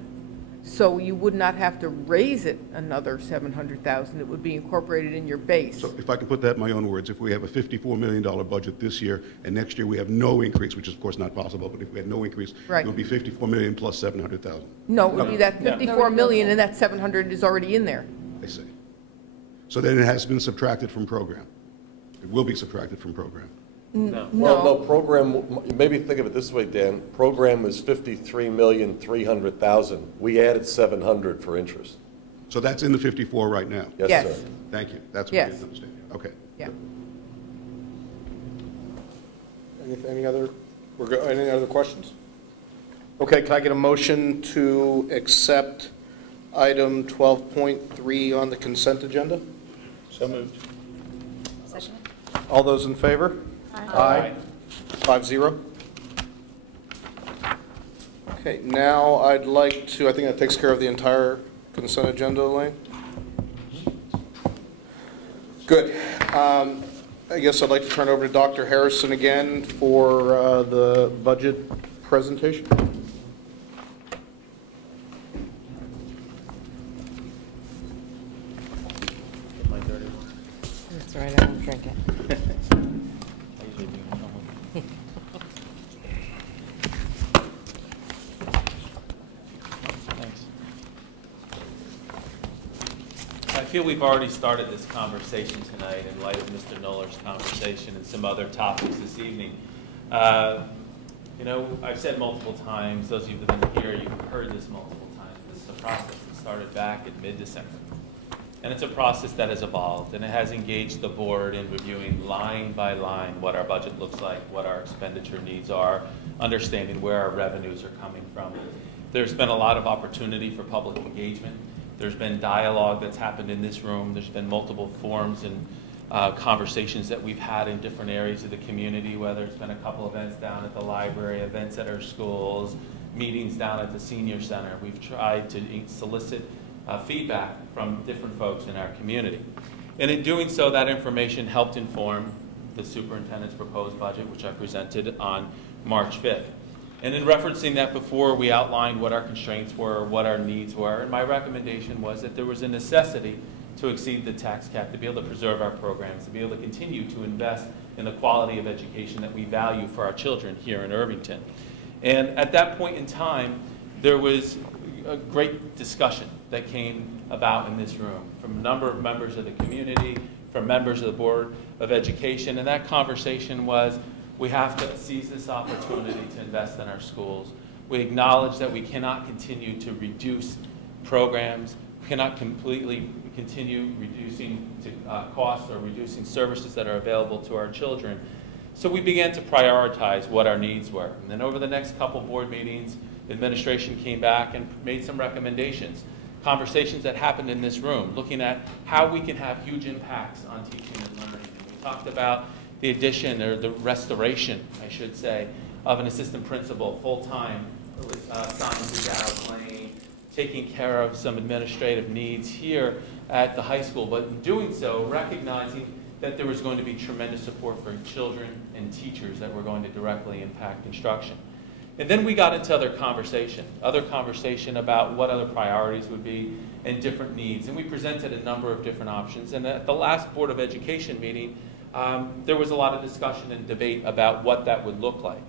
So you would not have to raise it another $700,000. It would be incorporated in your base. So if I can put that in my own words, if we have a $54 million budget this year, and next year we have no increase, which is of course not possible, but if we had no increase, Right. it would be $54 million plus $700,000. No, it would be that 54 million, and that 700 is already in there. I see. So then it has been subtracted from program. It will be subtracted from program. Well, no, program, maybe think of it this way, Dan. Program is $53,300,000. We added 700 for interest. So that's in the 54 right now? Yes, sir. Thank you. That's what Yes. I didn't understand. Okay. Yeah. Any other questions? Okay, can I get a motion to accept item 12.3 on the consent agenda? So moved. Second? All those in favor? Aye. 5-0. Okay, now I'd like to, I think that takes care of the entire consent agenda, Elaine? Good. I guess I'd like to turn over to Dr. Harrison again for the budget presentation. That's all right, I won't drink it. Thanks. I feel we've already started this conversation tonight in light of Mr. Knoller's conversation and some other topics this evening. You know, I've said multiple times, those of you that have been here, you've heard this multiple times, this is a process that started back in mid-December. And it's a process that has evolved, and it has engaged the board in reviewing line by line what our budget looks like, what our expenditure needs are, understanding where our revenues are coming from. There's been a lot of opportunity for public engagement. There's been dialogue that's happened in this room. There's been multiple forums and conversations that we've had in different areas of the community, whether it's been a couple events down at the library, events at our schools, meetings down at the senior center. We've tried to solicit feedback from different folks in our community. And in doing so, that information helped inform the superintendent's proposed budget, which I presented on March 5th. And in referencing that before, we outlined what our constraints were, what our needs were, and my recommendation was that there was a necessity to exceed the tax cap, to be able to preserve our programs, to be able to continue to invest in the quality of education that we value for our children here in Irvington. And at that point in time, there was a great discussion that came about in this room from a number of members of the community, from members of the Board of Education, and that conversation was, we have to seize this opportunity to invest in our schools. We acknowledge that we cannot continue to reduce programs, we cannot completely continue reducing costs or reducing services that are available to our children. So we began to prioritize what our needs were. And then over the next couple board meetings, the administration came back and made some recommendations. Conversations that happened in this room, looking at how we can have huge impacts on teaching and learning. And we talked about the addition, or the restoration, I should say, of an assistant principal, full-time, assigned to Dow Lane, taking care of some administrative needs here at the high school, but in doing so, recognizing that there was going to be tremendous support for children and teachers that were going to directly impact instruction. And then we got into other conversation about what other priorities would be and different needs. And we presented a number of different options. And at the last Board of Education meeting, there was a lot of discussion and debate about what that would look like.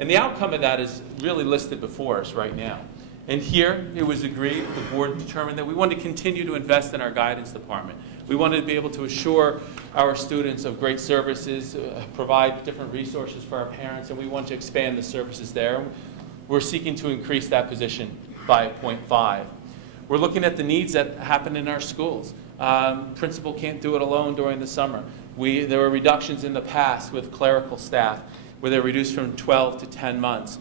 And the outcome of that is really listed before us right now. And here, it was agreed, the board determined that we wanted to continue to invest in our guidance department. We wanted to be able to assure our students of great services, provide different resources for our parents, and we want to expand the services there. We're seeking to increase that position by 0.5. We're looking at the needs that happen in our schools. Principal can't do it alone during the summer. There were reductions in the past with clerical staff where they reduced from 12 to 10 months.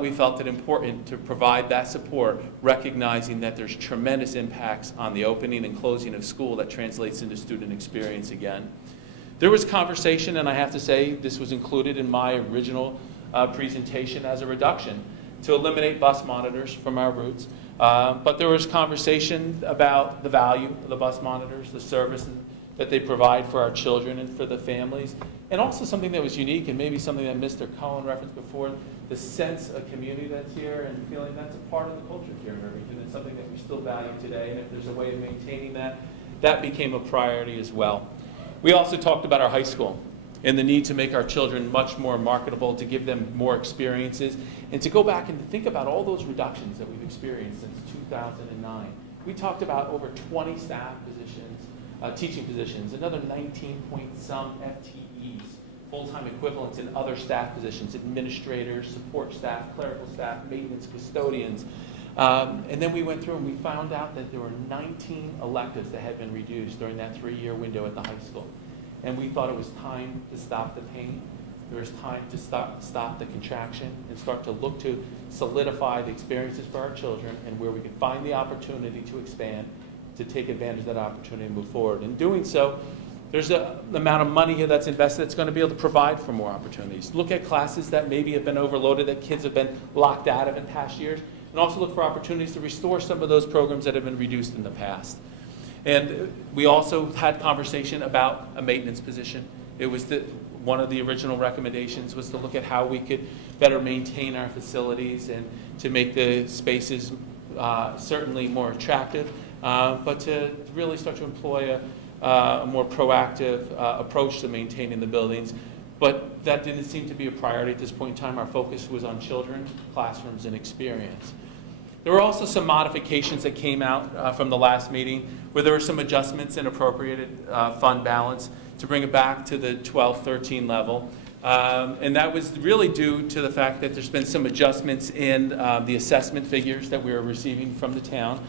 We felt it important to provide that support, recognizing that there's tremendous impacts on the opening and closing of school that translates into student experience again. There was conversation, and I have to say this was included in my original presentation as a reduction, to eliminate bus monitors from our routes. But there was conversation about the value of the bus monitors, the services that they provide for our children and for the families, and also something that was unique and maybe something that Mr. Cohen referenced before, the sense of community that's here and feeling that's a part of the culture here in Irvington. It's something that we still value today, and if there's a way of maintaining that, that became a priority as well. We also talked about our high school and the need to make our children much more marketable, to give them more experiences, and to go back and think about all those reductions that we've experienced since 2009. We talked about over 20 staff positions, teaching positions, another 19 point some FTEs, full-time equivalents in other staff positions, administrators, support staff, clerical staff, maintenance, custodians. And then we went through and we found out that there were 19 electives that had been reduced during that 3-year window at the high school. And we thought it was time to stop the pain. There was time to stop the contraction and start to look to solidify the experiences for our children, and where we could find the opportunity to expand, to take advantage of that opportunity and move forward. In doing so, there's an amount of money here that's invested that's going to be able to provide for more opportunities. Look at classes that maybe have been overloaded, that kids have been locked out of in past years, and also look for opportunities to restore some of those programs that have been reduced in the past. And we also had conversation about a maintenance position. It was one of the original recommendations was to look at how we could better maintain our facilities and to make the spaces certainly more attractive, but to really start to employ a more proactive approach to maintaining the buildings. But that didn't seem to be a priority at this point in time. Our focus was on children, classrooms, and experience. There were also some modifications that came out from the last meeting where there were some adjustments in appropriated fund balance to bring it back to the 12-13 level. And that was really due to the fact that there's been some adjustments in the assessment figures that we were receiving from the town.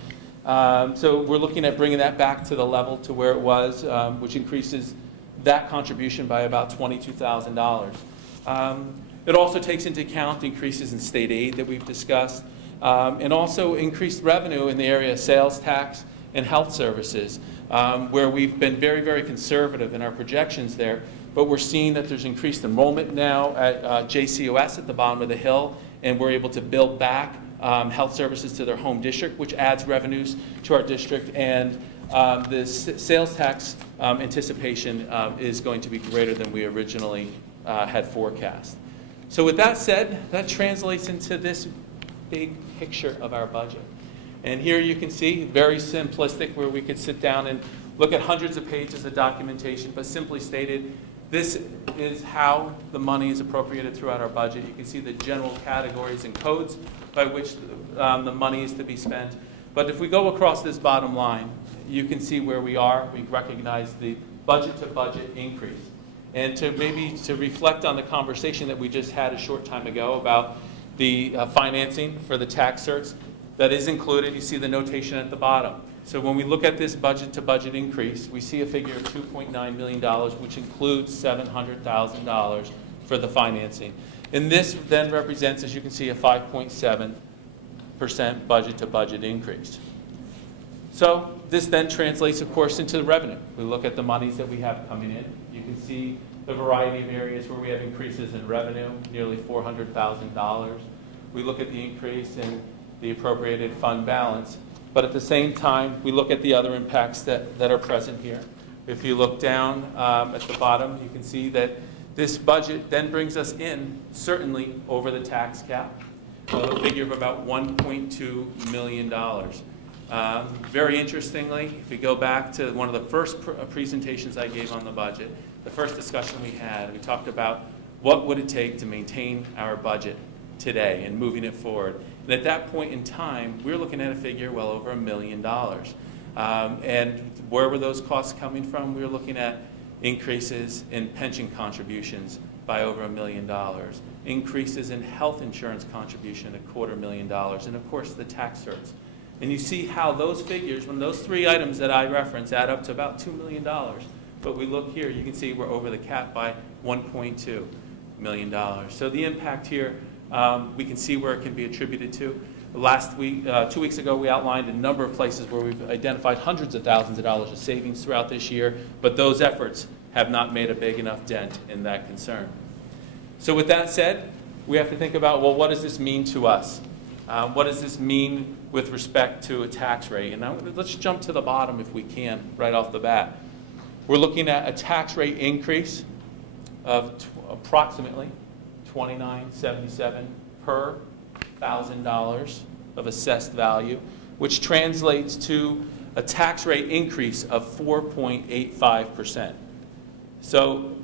So we're looking at bringing that back to the level to where it was, which increases that contribution by about $22,000. It also takes into account increases in state aid that we've discussed, and also increased revenue in the area of sales tax and health services, where we've been very, very conservative in our projections there. But we're seeing that there's increased enrollment now at JCOS at the bottom of the hill, and we're able to build back health services to their home district, which adds revenues to our district. And the sales tax anticipation is going to be greater than we originally had forecast. So with that said, that translates into this big picture of our budget. And here you can see, very simplistic, where we could sit down and look at hundreds of pages of documentation, but simply stated, this is how the money is appropriated throughout our budget. You can see the general categories and codes by which the money is to be spent. But if we go across this bottom line, you can see where we are. We recognize the budget-to-budget increase. And to reflect on the conversation that we just had a short time ago about the financing for the tax certs, that is included. You see the notation at the bottom. So when we look at this budget-to-budget increase, we see a figure of $2.9 million, which includes $700,000 for the financing. And this then represents, as you can see, a 5.7% budget-to-budget increase. So this then translates, of course, into the revenue. We look at the monies that we have coming in. You can see the variety of areas where we have increases in revenue, nearly $400,000. We look at the increase in the appropriated fund balance. But at the same time, we look at the other impacts that are present here. If you look down at the bottom, you can see that this budget then brings us in, certainly, over the tax cap, a figure of about $1.2 million. Very interestingly, if we go back to one of the first presentations I gave on the budget, the first discussion we had, we talked about what would it take to maintain our budget today and moving it forward. And at that point in time, we were looking at a figure well over $1 million. And where were those costs coming from? We were looking at increases in pension contributions by over $1 million, increases in health insurance contribution $250,000, and of course the tax certs. And you see how those figures, when those three items that I referenced add up to about $2 million. But we look here, you can see we're over the cap by $1.2 million. So the impact here, we can see where it can be attributed to. Last week, 2 weeks ago, we outlined a number of places where we've identified hundreds of thousands of dollars of savings throughout this year, but those efforts have not made a big enough dent in that concern. So with that said, we have to think about, well, what does this mean to us? What does this mean with respect to a tax rate? And now, let's jump to the bottom if we can, right off the bat. We're looking at a tax rate increase of approximately $29.77 per $1,000 of assessed value, which translates to a tax rate increase of 4.85%. So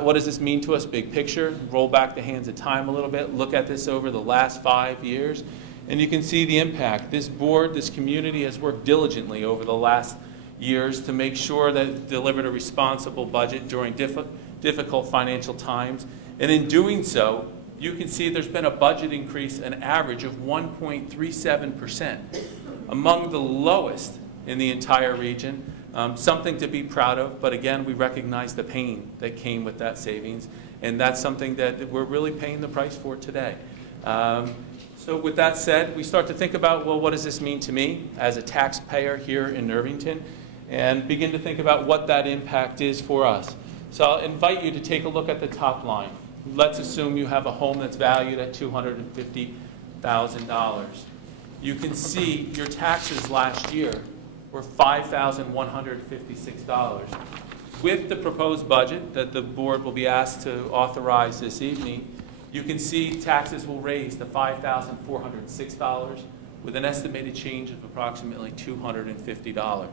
what does this mean to us? Big picture, roll back the hands of time a little bit, look at this over the last 5 years, and you can see the impact. This board, this community has worked diligently over the last years to make sure that it delivered a responsible budget during difficult financial times. And in doing so, you can see there's been a budget increase, an average of 1.37%, among the lowest in the entire region. Something to be proud of, but again, we recognize the pain that came with that savings, and that's something that we're really paying the price for today. So with that said, we start to think about, well, what does this mean to me as a taxpayer here in Irvington, and begin to think about what that impact is for us. So I'll invite you to take a look at the top line. Let's assume you have a home that's valued at $250,000. You can see your taxes last year were $5,156. With the proposed budget that the board will be asked to authorize this evening, you can see taxes will raise to $5,406 with an estimated change of approximately $250.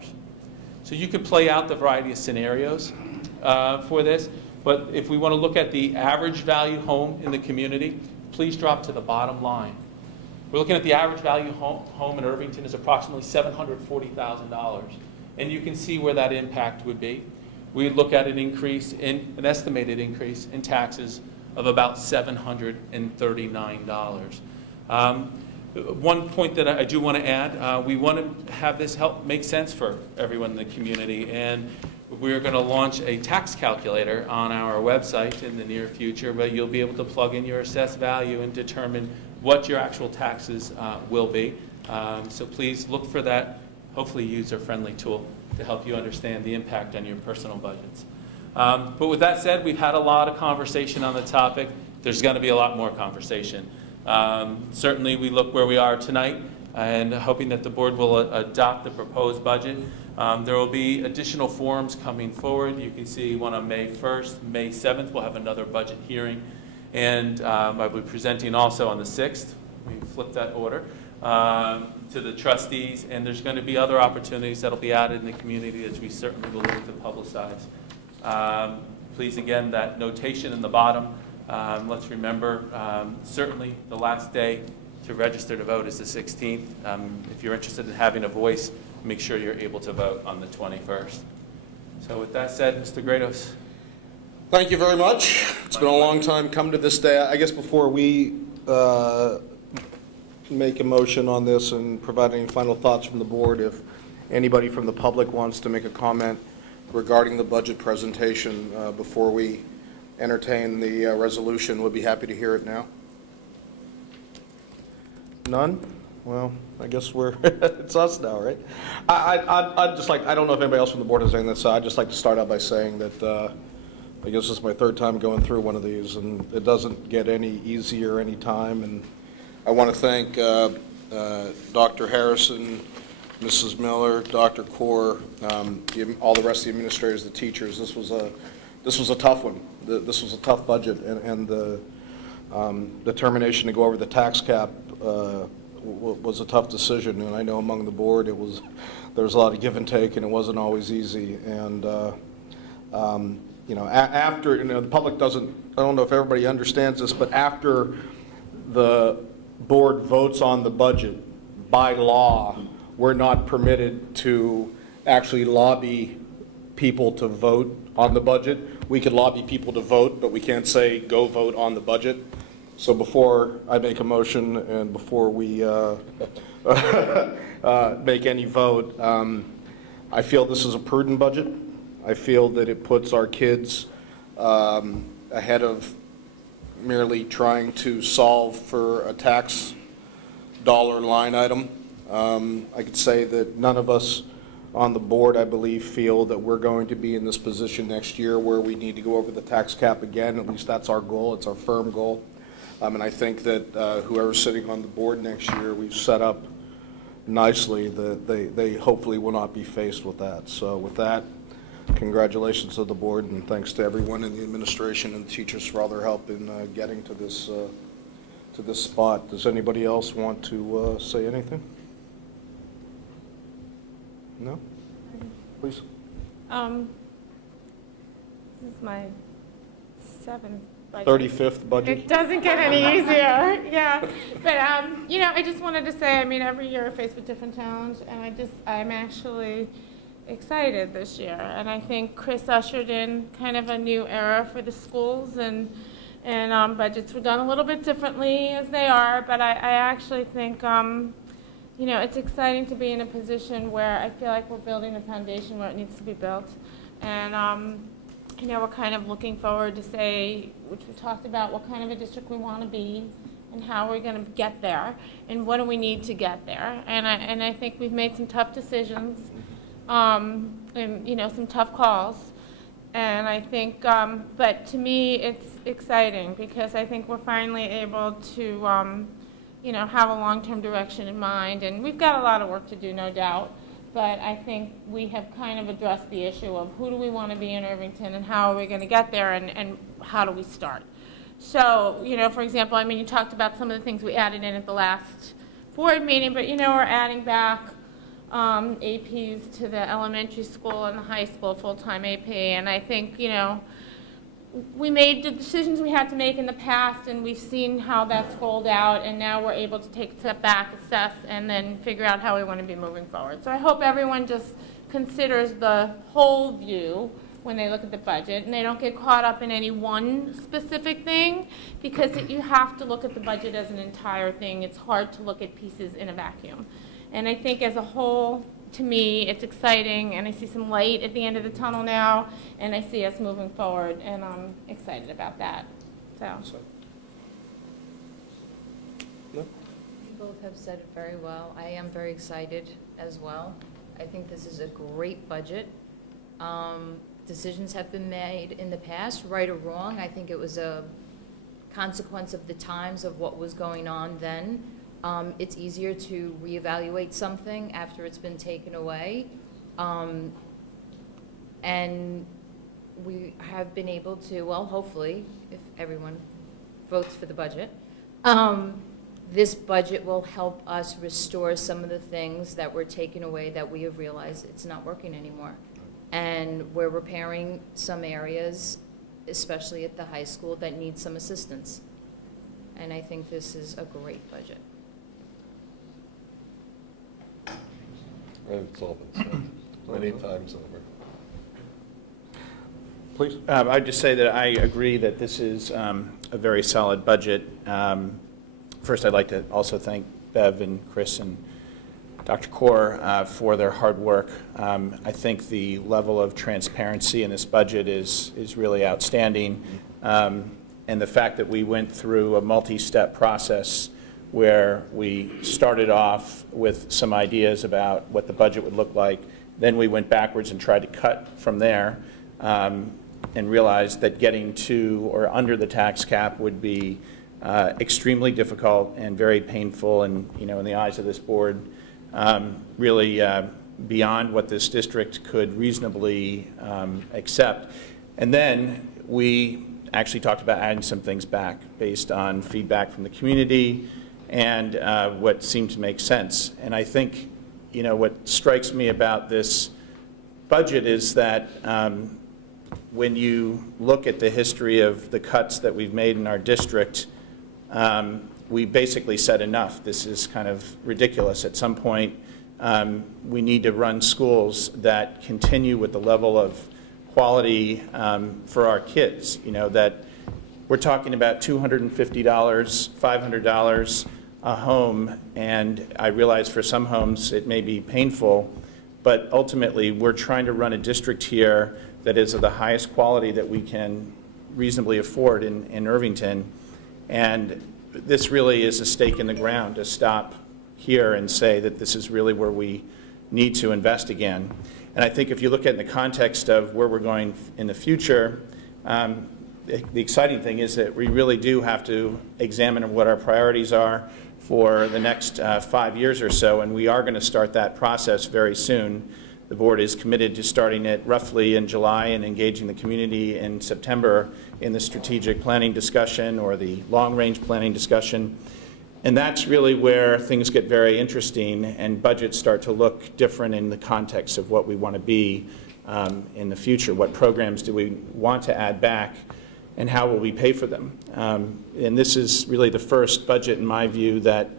So you can play out the variety of scenarios for this. But if we want to look at the average value home in the community, please drop to the bottom line. We're looking at the average value home in Irvington is approximately $740,000. And you can see where that impact would be. We look at an estimated increase in taxes of about $739. One point that I do want to add, we want to have this help make sense for everyone in the community. And we're going to launch a tax calculator on our website in the near future, where you'll be able to plug in your assessed value and determine what your actual taxes will be. So please look for that, hopefully user-friendly tool to help you understand the impact on your personal budgets. But with that said, we've had a lot of conversation on the topic. There's going to be a lot more conversation. Certainly, we look where we are tonight and hoping that the board will adopt the proposed budget. There will be additional forums coming forward. You can see one on May 1st, May 7th. We'll have another budget hearing. And I'll be presenting also on the 6th. We flip that order to the trustees. And there's going to be other opportunities that will be added in the community that we certainly will look to publicize. Please, again, that notation in the bottom. Let's remember, certainly the last day to register to vote is the 16th. If you're interested in having a voice, make sure you're able to vote on the 21st. So with that said, Mr. Grados. Thank you very much. It's been a long time come to this day. I guess before we make a motion on this and provide any final thoughts from the board, if anybody from the public wants to make a comment regarding the budget presentation before we entertain the resolution, we'll be happy to hear it now. None? Well, I guess we're it's us now, right? I'd just like, I don't know if anybody else from the board has anything to say. I'd just like to start out by saying that I guess this is my third time going through one of these, and it doesn't get any easier any time. And I want to thank Dr. Harrison, Mrs. Miller, Dr. Kaur, all the rest of the administrators, the teachers. This was a tough one. This was a tough budget, and the determination to go over the tax cap was a tough decision. And I know among the board there was a lot of give and take, and it wasn't always easy. And you know, after, you know, the public doesn't, I don't know if everybody understands this, but after the board votes on the budget, by law, we're not permitted to actually lobby people to vote on the budget. We could lobby people to vote, but we can't say go vote on the budget. So before I make a motion and before we make any vote, I feel this is a prudent budget. I feel that it puts our kids ahead of merely trying to solve for a tax dollar line item. I could say that none of us on the board, I believe, feel that we're going to be in this position next year where we need to go over the tax cap again. At least that's our goal. It's our firm goal. And I think that whoever's sitting on the board next year, we've set up nicely that they hopefully will not be faced with that. So with that, congratulations to the board, and thanks to everyone in the administration and the teachers for all their help in getting to this spot. Does anybody else want to say anything? No? Please. This is my 7th budget. 35th budget. It doesn't get any easier, yeah. But, you know, I just wanted to say, I mean, every year we're faced with different challenges, and I'm actually excited this year. And I think Chris ushered in kind of a new era for the schools, and budgets were done a little bit differently as they are, but I actually think, you know, it's exciting to be in a position where I feel like we're building a foundation where it needs to be built. And, you know, we're kind of looking forward to say, which we talked about, what kind of a district we want to be and how we're going to get there and what do we need to get there. And I think we've made some tough decisions, and, you know, some tough calls. And I think, but to me, it's exciting because I think we're finally able to, you know, have a long-term direction in mind. And we've got a lot of work to do, no doubt. But I think we have kind of addressed the issue of who do we want to be in Irvington and how are we going to get there and how do we start. So, you know, for example, I mean, you talked about some of the things we added in at the last board meeting, but, you know, we're adding back APs to the elementary school and the high school, full-time AP. And I think, you know, we made the decisions we had to make in the past, and we've seen how that's rolled out, and now we're able to take a step back, assess, and then figure out how we want to be moving forward. So I hope everyone just considers the whole view when they look at the budget, and they don't get caught up in any one specific thing, because you have to look at the budget as an entire thing. It's hard to look at pieces in a vacuum. And I think as a whole, to me, it's exciting, and I see some light at the end of the tunnel now, and I see us moving forward, and I'm excited about that. So. No? both have said it very well. I am very excited as well. I think this is a great budget. Decisions have been made in the past, right or wrong. I think it was a consequence of the times of what was going on then. It's easier to reevaluate something after it's been taken away. And we have been able to, well, hopefully, if everyone votes for the budget, this budget will help us restore some of the things that were taken away that we have realized it's not working anymore. And we're repairing some areas, especially at the high school, that need some assistance. And I think this is a great budget. And it's all been said many times over. Please. I'd just say that I agree that this is a very solid budget. First, I'd like to also thank Bev and Chris and Dr. Kaur for their hard work. I think the level of transparency in this budget is really outstanding. And the fact that we went through a multi-step process where we started off with some ideas about what the budget would look like, then we went backwards and tried to cut from there, and realized that getting to or under the tax cap would be extremely difficult and very painful, and in the eyes of this board, really beyond what this district could reasonably accept. And then we actually talked about adding some things back based on feedback from the community and what seemed to make sense. And I think, what strikes me about this budget is that when you look at the history of the cuts that we've made in our district, we basically said enough. This is kind of ridiculous. At some point, we need to run schools that continue with the level of quality for our kids. That we're talking about $250, $500 a home, and I realize for some homes it may be painful, but ultimately we're trying to run a district here that is of the highest quality that we can reasonably afford in Irvington. And this really is a stake in the ground to stop here and say that this is really where we need to invest again. And I think if you look at it in the context of where we're going in the future, the exciting thing is that we really do have to examine what our priorities are for the next 5 years or so, and we are going to start that process very soon. The board is committed to starting it roughly in July and engaging the community in September in the strategic planning discussion or the long-range planning discussion. And that's really where things get very interesting and budgets start to look different in the context of what we want to be in the future. What programs do we want to add back, and how will we pay for them? And this is really the first budget, in my view, that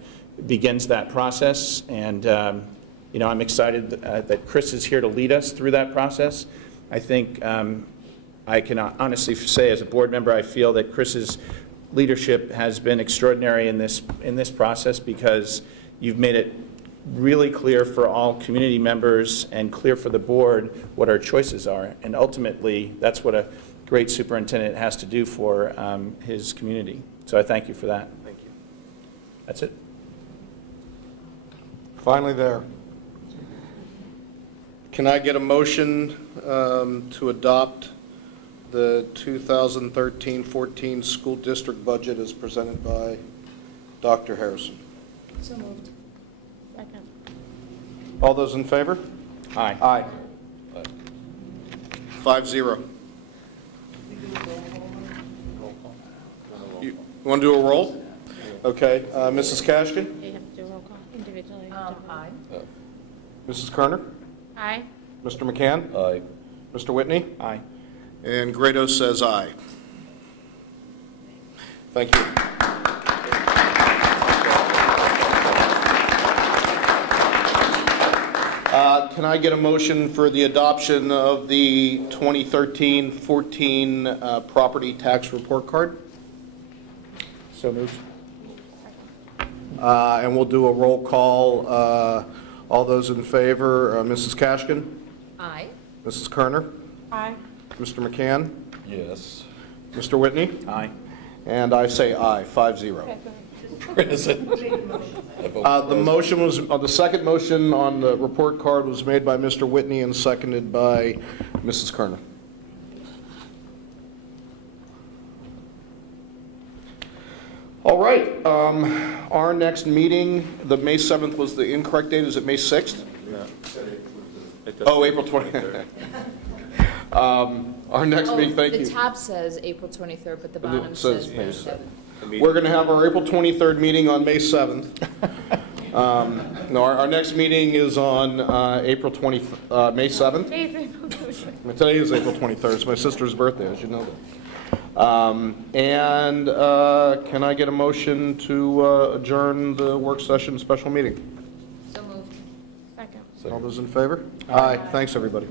begins that process. And I'm excited that Chris is here to lead us through that process. I think I can honestly say, as a board member, I feel that Chris's leadership has been extraordinary in this process, because you've made it really clear for all community members and clear for the board what our choices are. And ultimately, that's what a great superintendent has to do for his community. So I thank you for that. Thank you. That's it. Finally there. Can I get a motion to adopt the 2013-14 school district budget as presented by Dr. Harrison? So moved. Second. All those in favor? Aye. Aye. 5-0. You want to do a roll? Okay. Mrs. Kashkin? You have to do a roll call individually. Aye. Mrs. Kerner? Aye. Mr. McCann? Aye. Mr. Whitney? Aye. And Grado says aye. Thank you. Can I get a motion for the adoption of the 2013-14 property tax report card? So moved. And we'll do a roll call. All those in favor, Mrs. Kashkin? Aye. Mrs. Kerner? Aye. Mr. McCann? Yes. Mr. Whitney? Aye. And I say aye, 5-0. Okay, good. Present. The motion was, the second motion on the report card was made by Mr. Whitney and seconded by Mrs. Kerner. All right, our next meeting, the May 7th was the incorrect date, is it May 6th? Oh, April 20th. Our next meeting, thank you. The top says April 23rd, but the bottom says May 7th. We're going to have our April 23rd meeting on May 7th. No, our next meeting is on April 20th, May 7th. Today is April 23rd. It's my sister's birthday, as you know that. Can I get a motion to adjourn the work session special meeting? So moved. Second. All those in favor? Aye. Thanks, everybody.